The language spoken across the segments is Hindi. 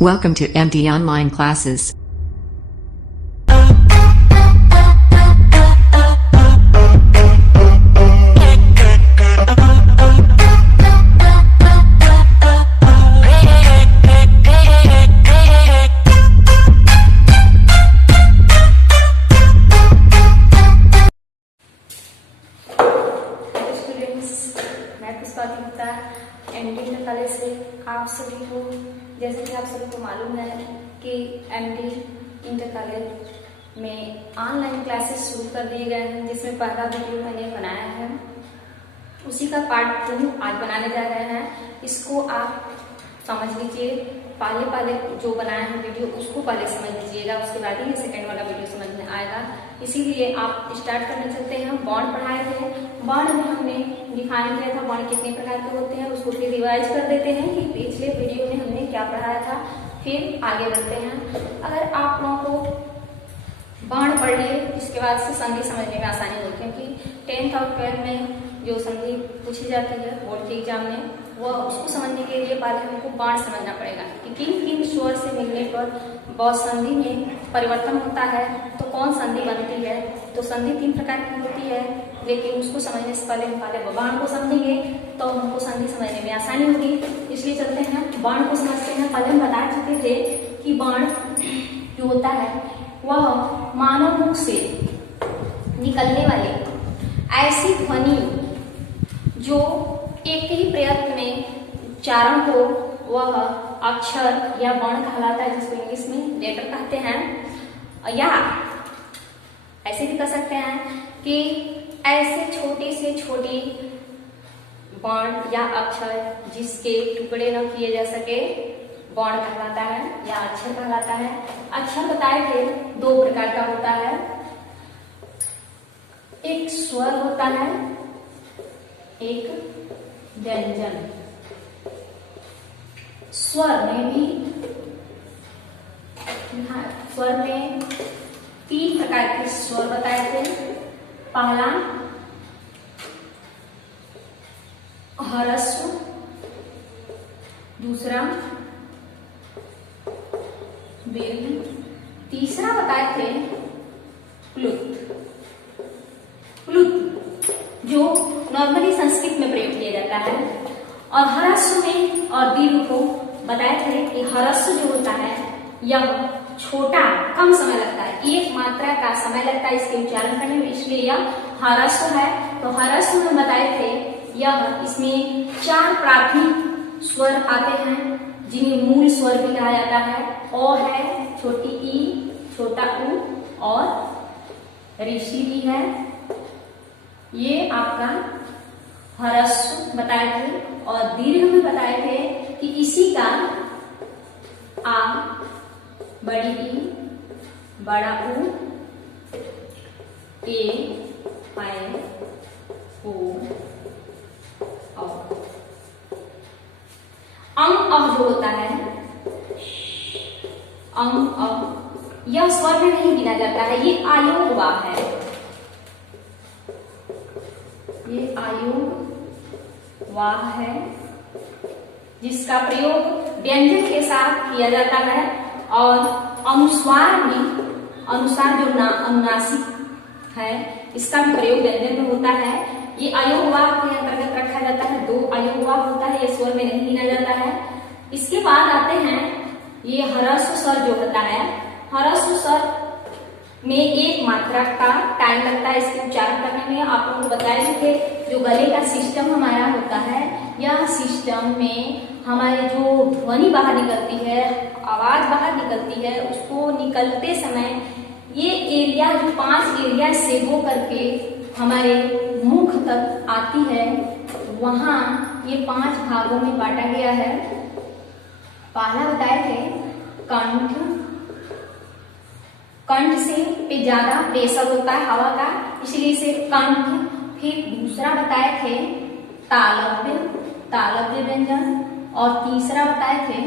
Welcome to MD Online Classes. MD college से आप सभी को, जैसे कि आप सभी को मालूम है कि एमडी इंटर कॉलेज में ऑनलाइन क्लासेस शुरू कर दिए गए हैं, जिसमें पहला वीडियो मैंने बनाया है, उसी का पार्ट 2 आज बनाने जा रहे हैं। इसको आप समझ लीजिए, पहले जो बनाया है वीडियो उसको पहले समझ लीजिएगा, उसके बाद ही सेकंड वाला वीडियो समझ में आएगा। इसीलिए आप स्टार्ट करने चलते हैं। बॉन्ड पढ़ाए थे, बॉन्ड में हमने डिफाइन किया था बॉन्ड कितने प्रकार के होते हैं, उसको फिर रिवाइज कर देते हैं कि पिछले वीडियो में हमने क्या पढ़ाया था, फिर आगे बढ़ते हैं। अगर आप लोगों को बॉन्ड पढ़ लिए, इसके बाद से संधि समझने में आसानी होगी, क्योंकि 10th और 12th में जो संधि पूछी जाती है बोर्ड के एग्जाम में, वह उसको समझने के लिए पहले हमको बॉन्ड समझना पड़ेगा कि किन किन स्वर से मिलने पर वह संधि में परिवर्तन होता है, तो कौन संधि बनती है। तो संधि 3 प्रकार की होती है, लेकिन उसको समझने से पहले हम पहले बॉन्ड को समझेंगे तो हमको संधि समझने में आसानी होगी। इसलिए चलते हैं बॉन्ड को समझते हैं। पहले हम बता चुके थे कि बॉन्ड जो होता है वह मानव मुख से निकलने वाले ऐसी ध्वनि जो एक ही प्रयत्न में उच्चारण हो, वह अक्षर या वर्ण कहलाता है, जिसको इंग्लिश में लेटर कहते हैं। या ऐसे भी कह सकते हैं कि ऐसे छोटे से छोटी वर्ण या अक्षर जिसके टुकड़े न किए जा सके, वर्ण कहलाता है या अक्षर कहलाता है। अक्षर बताए थे 2 प्रकार का होता है, एक स्वर होता है, एक व्यंजन। स्वर में भी स्वर में 3 प्रकार के स्वर बताए थे। पहला ह्रस्व, दूसरा दीर्घ, तीसरा बताए थे प्लुत। जो नॉर्मली संस्कृत में प्रयोग किया जाता है, और ह्रस्व में और दीर्घ को बताए थे कि ह्रस्व जो होता है यह छोटा, कम समय लगता है, 1 मात्रा का समय लगता है इसके उच्चारण करने में, इसलिए यह ह्रस्व है। तो ह्रस्व में बताए थे यह, इसमें 4 प्राथमिक स्वर आते हैं जिन्हें मूल स्वर भी कहा जाता है। ओ है, छोटी ई, छोटा ऊ और ऋषि भी है। ये आपका ह्रस्व बताए थे। और दीर्घ में बताए थे कि इसी का आ, बड़ी ई, बड़ा ऊ, ए, ऐ, ओ, औ। अंग अह जो होता है, अंग अह, यह स्वर में नहीं गिना जाता है, ये आयोग वाह है, ये आयोग वाह है, जिसका प्रयोग व्यंजन के साथ किया जाता है। और अनुस्वार में, अनुसार जो अनुनासिक है, इसका भी प्रयोग व्यंजन में होता है। ये अयोग वाह के अंतर्गत रखा जाता है, 2 अयोग वाह होता है, ये स्वर में नहीं गिना जाता है। इसके बाद आते हैं ये ह्रस्व स्वर जो होता है, ह्रस्व स्वर में 1 मात्रा का टाइम लगता है इसके उच्चारण करने में। आप लोगों को बताए थे जो गले का सिस्टम हमारा होता है, यह सिस्टम में हमारे जो ध्वनि बाहर निकलती है, आवाज बाहर निकलती है, उसको निकलते समय ये एरिया जो 5 एरिया से हो करके हमारे मुख तक आती है, वहां ये 5 भागों में बांटा गया है। पहला बताए थे कंठ, कंठ से पे ज्यादा प्रेशर होता है हवा का, इसलिए इसे कंठ। फिर दूसरा बताए थे तालव्य, तालव्य व्यंजन। और तीसरा बताए थे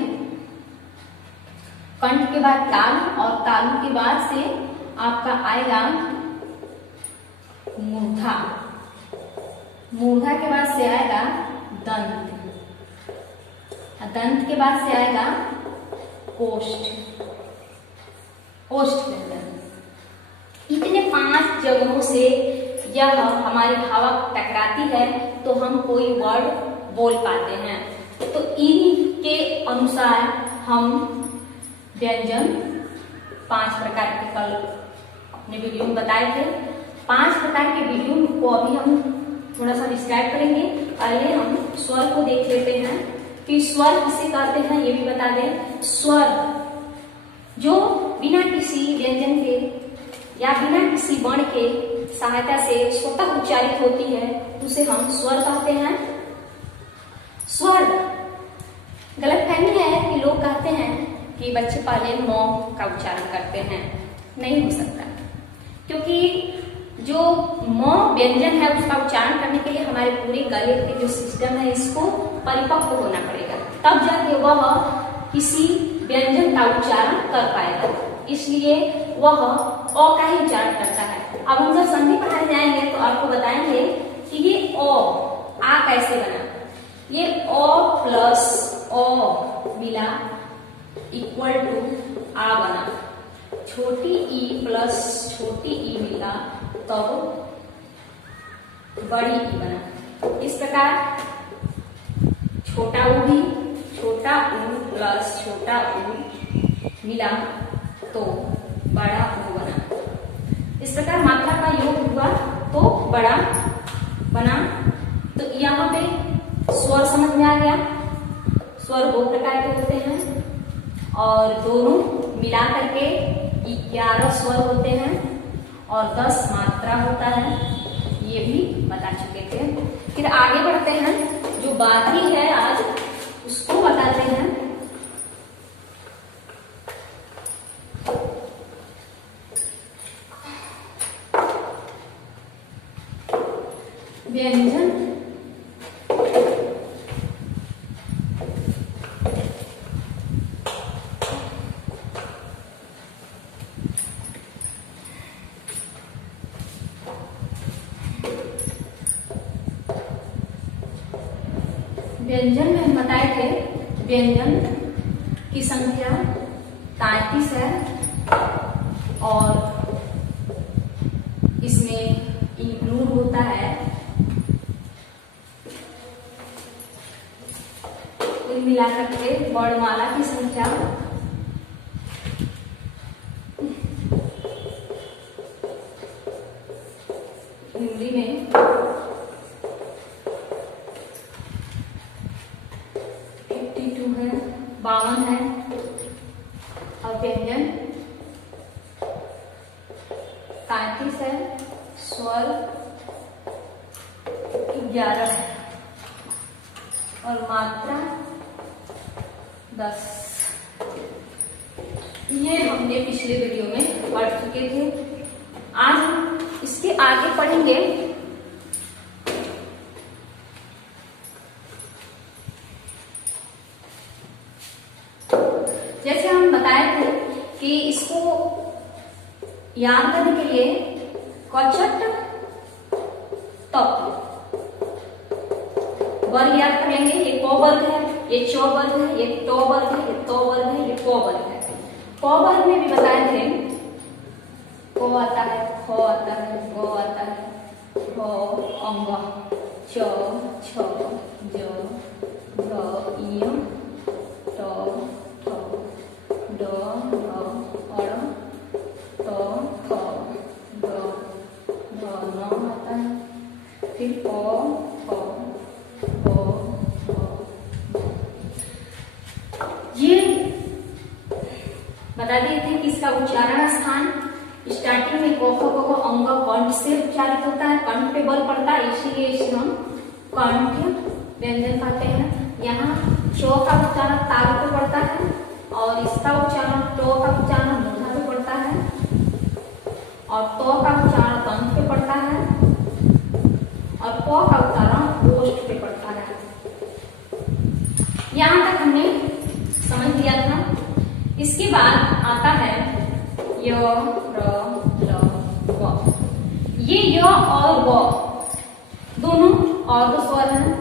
कंठ के बाद ताल, और तालु के बाद से आपका आएगा मूर्धा, मूर्धा के बाद से आएगा दंत, दंत के बाद से आएगा ओष्ठ, ओष्ठ व्यंजन। इतने 5 जगहों से यह हमारी हवा टकराती है तो हम कोई वर्ड बोल पाते हैं। तो इनके अनुसार हम व्यंजन 5 प्रकार के कल अपने वीडियो में बताए थे। 5 प्रकार के वीडियो को अभी हम थोड़ा सा डिस्क्राइब करेंगे। पहले हम स्वर को देख लेते हैं कि स्वर किसे कहते हैं ये भी बता दें। स्वर जो बिना किसी व्यंजन के या बिना किसी वर्ण के सहायता से स्वतः उच्चारित होती है उसे हम स्वर कहते हैं। स्वर गलतफहमी है कि लोग कहते हैं कि बच्चे पहले म का उच्चारण करते हैं। नहीं हो सकता, क्योंकि जो म व्यंजन है उसका उच्चारण करने के लिए हमारे पूरे गले के जो सिस्टम है इसको परिपक्व होना पड़ेगा, तब जाके वह किसी व्यंजन का उच्चारण कर पाएगा। इसलिए वह अ का ही उच्चारण करता है। अब हम जब संधि पढ़ाए जाएंगे तो आपको बताएंगे कि ये आ कैसे बना। ये अ प्लस अ मिला इक्वल टू आ बना। छोटी ई प्लस छोटी ई मिला तब बड़ी ई बना। इस प्रकार छोटा ऊ भी छोटा ऊ प्लस छोटा ऊ मिला तो बड़ा ऊ बना। इस प्रकार मात्रा का योग हुआ तो बड़ा बना। तो यहाँ पे स्वर समझ में आ गया। स्वर 2 प्रकार के होते हैं और दोनों मिला करके 11 स्वर होते हैं और 10 मात्रा होता है, ये भी बता चुके थे। फिर आगे बढ़ते हैं, जो बाकी है आज उसको बताते हैं। व्यंजन व्यंजन में हम बताए थे व्यंजन की संख्या 33 है और इसमें इंक्लूड होता है कुल मिलाकर के वर्णमाला की संख्या हिंदी में 52 है, 52 है और व्यंजन 35 है, स्वर 11 है और मात्रा 10। ये हमने पिछले वीडियो में पढ़ चुके थे। आज हम इसके आगे पढ़ेंगे जैसे हम बताए थे कि इसको याद करने के लिए कचट तत्व वर्ग याद करेंगे। ये क वर्ग है, ये च वर्ग है, ये ट वर्ग है, ये त वर्ग है, ये प वर्ग है। क वर्ग में भी बताए थे क आता है, ख आता है, ग आता है, भ अंग, च छ ज झ इय ट ठ ड ढ अड़ त थ द ध न आता है। फिर प फ ब भ। ये बता दिए थे कि इसका उच्चारण स्थान स्टार्टिंग में क ख ग घ अंग कंठ से उच्चारित होता है, कंठ पे बल पड़ता है, इसीलिए इसे हम कंठ व्यंजन कहते हैं। यहाँ च का उच्चारण तालु पे पड़ता है और इसका उच्चारण ट का उच्चारण मूर्धा पे पड़ता है और त का उच्चारण दंत पे पड़ता है और प का उच्चारण ओष्ठ पे पड़ता है। यहाँ तक हमने समझ लिया था। इसके बाद आता है य र ल व। ये य और व दोनों अर्ध स्वर हैं।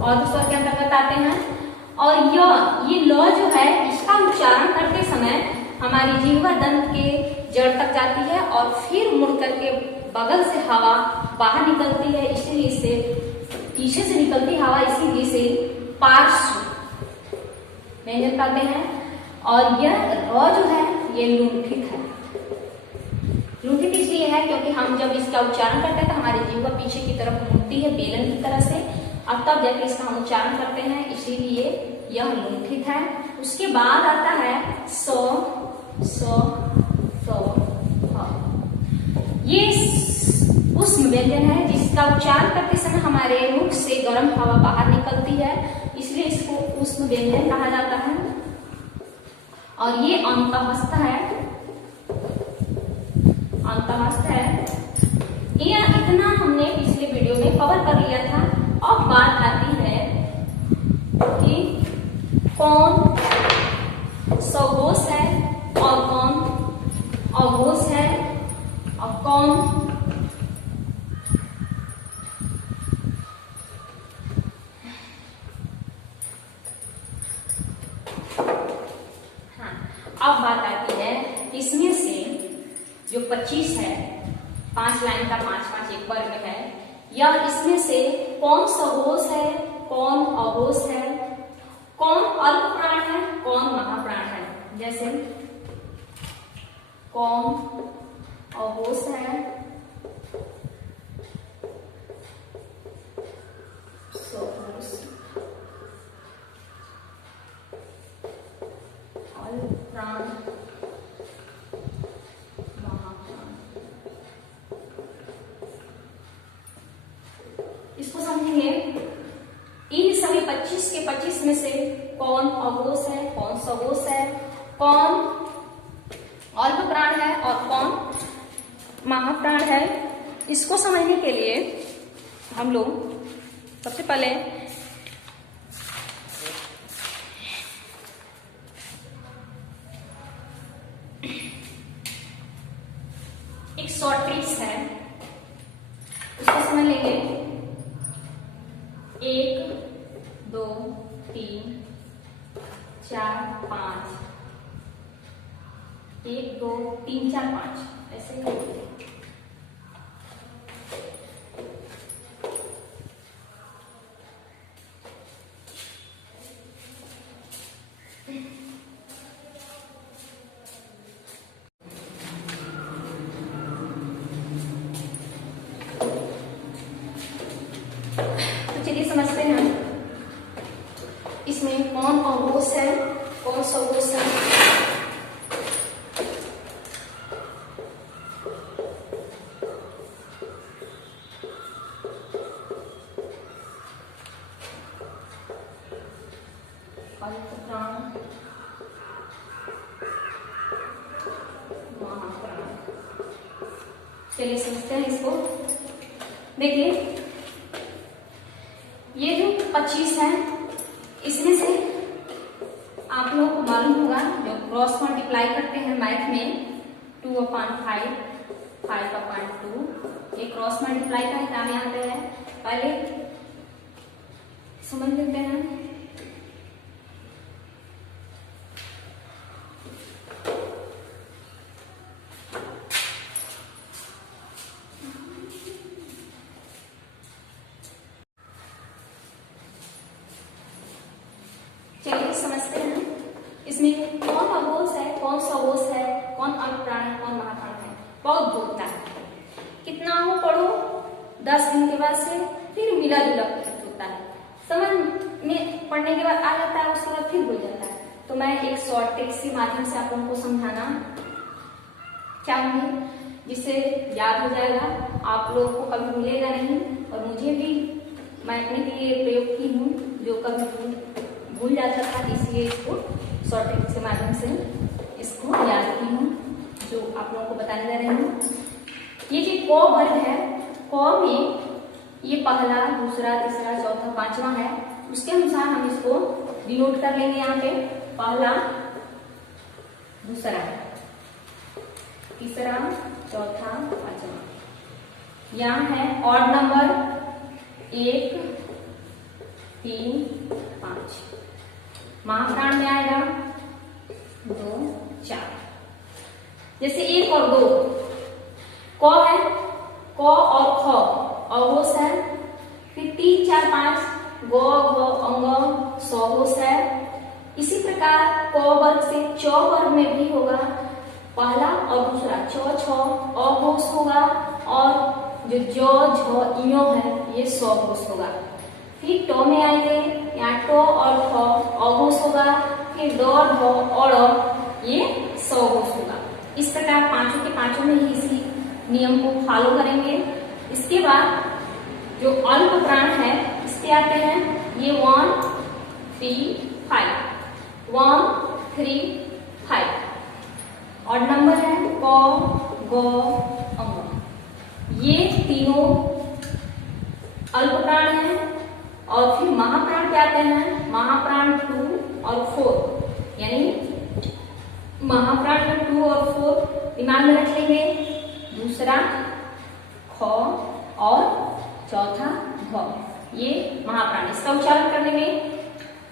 अर्ध स्वर के अंतर्गत आते हैं और ये लॉ जो है इसका उच्चारण करते समय हमारी जिह्वा दंत के जड़ तक जाती है और फिर मुड़ करके बगल से हवा बाहर निकलती है, इसीलिए इसे पीछे से निकलती हवा, इसीलिए इसे पार्श्व व्यंजन कहते हैं। और यह र जो है ये लुंठित है। लुंठित इसलिए है क्योंकि हम जब इसका उच्चारण करते हैं तो हमारी जिह्वा पीछे की तरफ मुड़ती है बेलन की तरह से, और तब जाके इसका हम उच्चारण करते हैं, इसीलिए यह लुंठित है। उसके बाद आता है सो सो सो ह। ये उष्म व्यंजन है जिसका उच्चारण करते समय हमारे मुख से गर्म हवा बाहर निकलती है, इसलिए इसको उष्म व्यंजन कहा जाता है। और ये अंतःस्थ है, अंतःस्थ है। ये इतना हमने पिछले वीडियो में कवर कर लिया था। अब बात आती है कि कौन सघोष है और कौन अघोष है और कौन अब बात आती है इसमें से जो 25 है, 5 लाइन का 5-5 एक वर्ग है, या इसमें से कौन सघोष है कौन अघोष है, कौन अल्प प्राण है कौन महाप्राण है। जैसे कौन अघोष है सघोष, अल्प प्राण महाप्राण। इसको समझेंगे। इन सभी 25 के 25 में से कौन अघोष है कौन सघोष है, कौन अल्प प्राण है और कौन महाप्राण है, इसको समझने के लिए हम लोग सबसे पहले एक शॉर्ट ट्रिक्स है, उसको समझ लेंगे। 1 2 3 4 5, 1 2 3 4 5 ऐसे ही बोलते हैं। तो चलिए समझते हैं इसमें कौन अघोष है कौन सघोष है। अल्प प्राण महाप्राण। चलिए समझते हैं इसको। देखिए ये जो 25 है इसमें से आप लोगों को मालूम होगा जो क्रॉस मल्टीप्लाई करते हैं मैथ में 2/5 5/2, ये क्रॉस मल्टीप्लाई का ही काम यहाँ पे है। पहले समझ लेते हैं। चलिए समझते हैं इसमें कौन अघोष है कौन सघोष है कौन अल्प प्राण है कौन महाप्राण है। बहुत बोलता है, कितना हो पढ़ो 10 दिन के बाद से फिर मिला जुला होता है, समझ में पढ़ने के बाद आ जाता है, उसके बाद फिर भूल जाता है। तो मैं एक शॉर्ट टेक्स्ट के माध्यम से आप लोगों को समझाना चाहूंगी जिससे याद हो जाएगा, आप लोगों को कभी भूलेगा नहीं। और मुझे भी मैं अपने लिए प्रयोग की हूँ जो कभी भूल जाता था, इसलिए इसको शॉर्ट टेक्स्ट के माध्यम से इसको याद की हूँ जो आप लोगों को बताने जा रही हूँ। ये जो क वर्ग है, क में ये पहला दूसरा तीसरा चौथा पांचवा है, उसके अनुसार हम इसको डिनोट कर लेंगे। यहाँ पे पहला दूसरा तीसरा चौथा पांचवा। यहाँ है ऑड नंबर 1 3 5। महाप्राण में आएगा 2 4। जैसे 1 और 2 क है, क और ख अहोस है। फिर 3 4 5 ग घ अंग सहोस है। इसी प्रकार क वर्ग से च वर्ग में भी होगा, पहला और दूसरा च छ अहोस होगा, और जो ज झ इयो है ये सहोस होगा। फिर ट में आएंगे, यहाँ ट और ठ अहोस होगा, फिर ड ढ अड़ ये सहोस होगा। इस प्रकार पांचों के पांचों में ही इसी नियम को फॉलो करेंगे। इसके बाद जो अल्प प्राण है इसके आते हैं ये 1 3 5 1 3 5 और नंबर है क ग अंग। ये तीनों अल्प प्राण है। और फिर महाप्राण क्या आते हैं, महाप्राण 2 और 4, यानी महाप्राण में 2 और 4 दिमाग में रख लेंगे। दूसरा ख और चौथा घ, ये महाप्राण। इसका उच्चारण करने में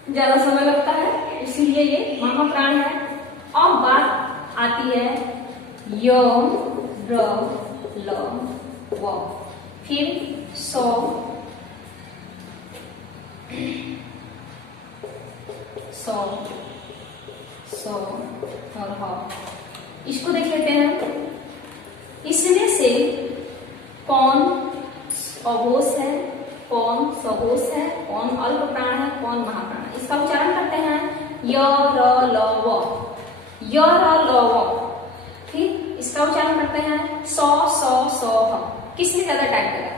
ज्यादा समय लगता है, इसीलिए ये महाप्राण है। अब बात आती है य र ल व, फिर सौ सौ सौ और ह। इसको देख लेते हैं। इसमें से कौन अहोस है, कौन सहोस है, कौन अल्प प्राण है, कौन महाप्राण है। इसका उच्चारण करते हैं य र ल व, य र ल व। फिर इसका उच्चारण करते हैं सौ सौ सौ ह। किसमें ज्यादा टाइम लगा,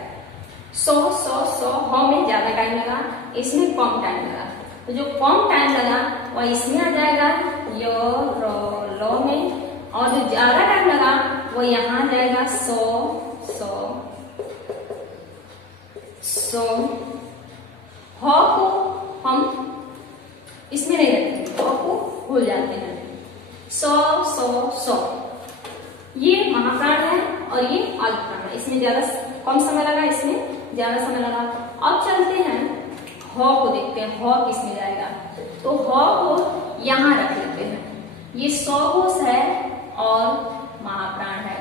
सौ सौ सौ ह में ज्यादा टाइम लगा, इसमें कम टाइम लगा। तो जो कम टाइम लगा वह इसमें आ जाएगा य र ल में, और जो ज्यादा टाइम लगा वो यहाँ आ जाएगा सौ सौ सौ। ह को हम इसमें नहीं रखते, ह को भूल जाते हैं। सौ सौ सौ ये महाप्राण है और ये अल्प प्राण है। इसमें ज्यादा कम समय लगा, इसमें ज्यादा समय लगा। अब चलते हैं ह को देखते हैं, ह किसमें जाएगा। तो ह को यहाँ रख लेते हैं। ये सहोस है और महाप्राण है।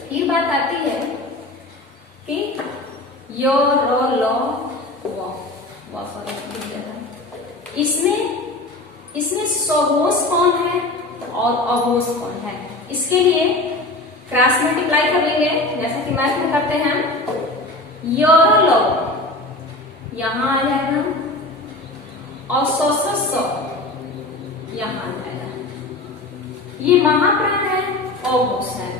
फिर बात आती है कि य र ल व, इसमें सहोस कौन है और अहोस कौन है। इसके लिए क्रॉस मल्टीप्लाई कर लेंगे, जैसा कि मैथ में करते हैं। य र ल यहाँ आ जाएगा और सौ यहाँ आ जाएगा। ये महाप्राण है, अहोस है,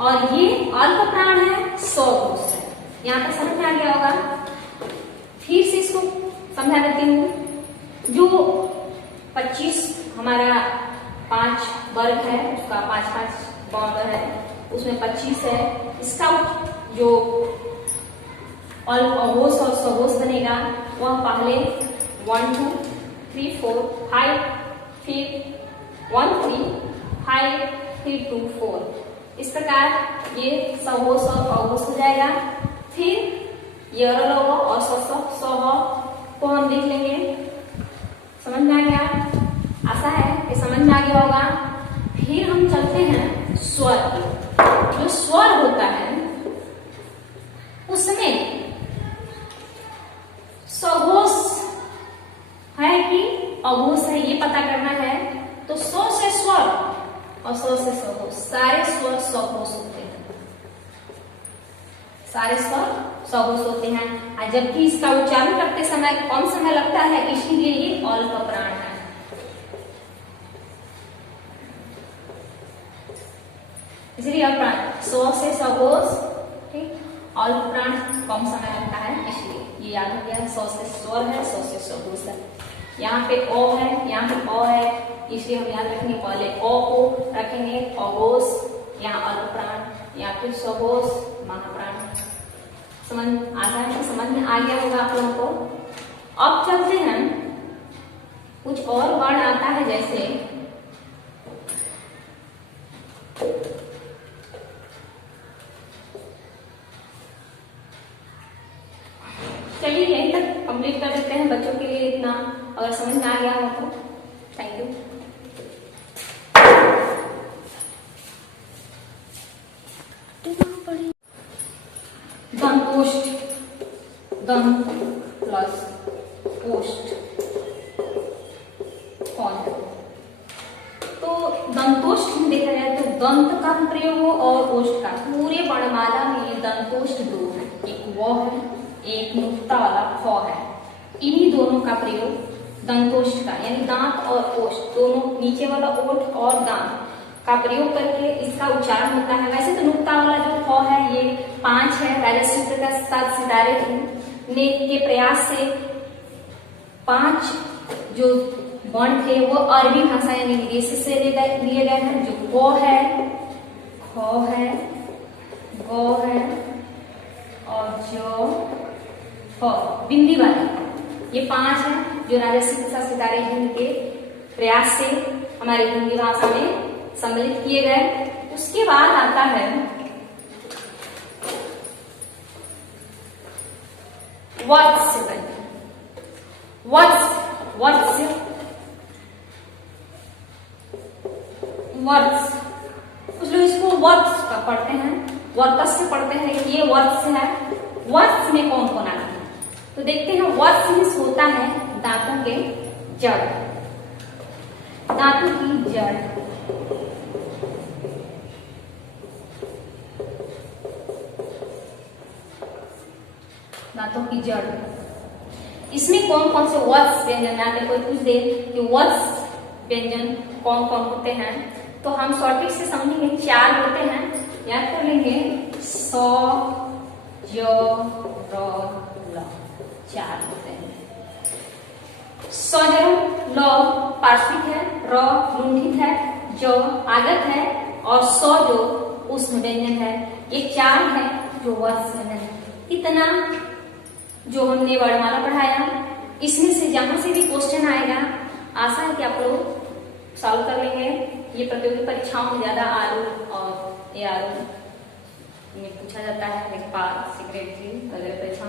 और ये अल्प प्राण है, सहोस है। यहाँ पर समझ में आ गया होगा। फिर से इसको समझा देती हूँ। जो 25 हमारा 5 वर्ग है, उसका 5-5 बॉर्डर है, उसमें 25 है। इसका जो अहोस और सहोस बनेगा वह पहले 1 2 3 4 5, फिर 1 3 5, फिर 2 4। इस प्रकार ये सहोस और अहोस हो जाएगा। फिर य र ल व और सौ को हम देख लेंगे। समझ में आ गया? आशा है कि समझ में आ गया होगा। फिर हम चलते हैं स्वर की। जो स्वर होता है उसमें सहोस है कि अहोस है ये पता करना है। तो सौ से स्वर और सौ से सहोस, सारे स्वर सहोस होते हैं, सारे स्वर सहोस होते हैं। और जबकि इसका उच्चारण करते समय कम समय लगता है, इसीलिए ये अल्प प्राण है। इसलिए अल्प प्राण सौ से सहोस, ठीक, अल्प प्राण कम समय लगता है, इसलिए ये याद हो गया। सौ से स्वर है, सौ से सहोस है। यहाँ पे ओ है, यहाँ पे अ है, इसलिए हम याद रखेंगे पहले ओ को रखेंगे, अहोस, यहाँ अल्प प्राण, यहाँ फिर सहोस, महाप्राण। समझ आता है? समझ में आ गया होगा आप लोगों को। अब चलते हैं, कुछ और वर्ड आता है, जैसे चलिए यहीं तक कंप्लीट कर देते हैं, बच्चों के लिए इतना अगर समझ में आ गया हो तो थैंक यू। दंतोष्ठ, दंत प्लस ओष्ठ कौन है? तो दंतोष्ठ में देखा जाए तो दंत का प्रयोग हो और ओष्ठ का, पूरे वर्णमाला में दंतोष्ठ दो है, एक वो है, एक नुक्ता वाला ख है। इन्हीं दोनों का प्रयोग दंतोष्ठ का यानी दांत और ओष्ठ दोनों, नीचे वाला ओठ और दांत का प्रयोग करके इसका उच्चारण होता है। वैसे तो नुक्ता वाला जो ख है ये 5 है, राजर्षि सूत्र का 7 सितारे ने के प्रयास से 5 जो वर्ण थे वो अरबी भाषा यानी विदेशी से लिए गए हैं, जो वो है, ख है, गो है और जो फ बिंदी वाली, ये 5 है जो राजर्षि प्रसाद सितारे के प्रयास से हमारी हिंदी भाषा में सम्मिलित किए गए। उसके बाद आता है वत्स्य व्यंजन। वत्स्य कुछ लोग इसको वत्स का पढ़ते हैं, वर्तस्य पढ़ते हैं, लेकिन ये वत्स्य है। वत्स्य में कौन कौन आता है तो देखते हैं। वत्स्य में होता है दांतों के जड़, दांतों की जड़, दांतों की जड़। इसमें कौन कौन से वत्स व्यंजन आते? कोई पूछ दे कि वत्स व्यंजन कौन कौन होते हैं तो हम शॉर्टेज से समझेंगे। 4 होते हैं, याद कर लेंगे। स, ज, र, ल, 4 होते हैं। सजर ल पार्श्विक है, र लुंठित है, ज आगत है और स जो ऊष्म व्यंजन है। ये 4 है जो वत्स व्यंजन है। इतना जो हमने वर्णमाला पढ़ाया, इसमें से जहां से भी क्वेश्चन आएगा आशा है कि आप लोग सॉल्व कर लेंगे। ये प्रतियोगी परीक्षाओं में ज्यादा आर और ARO में पूछा जाता है, लेखपाल, सेक्रेटरी वगैरह परीक्षा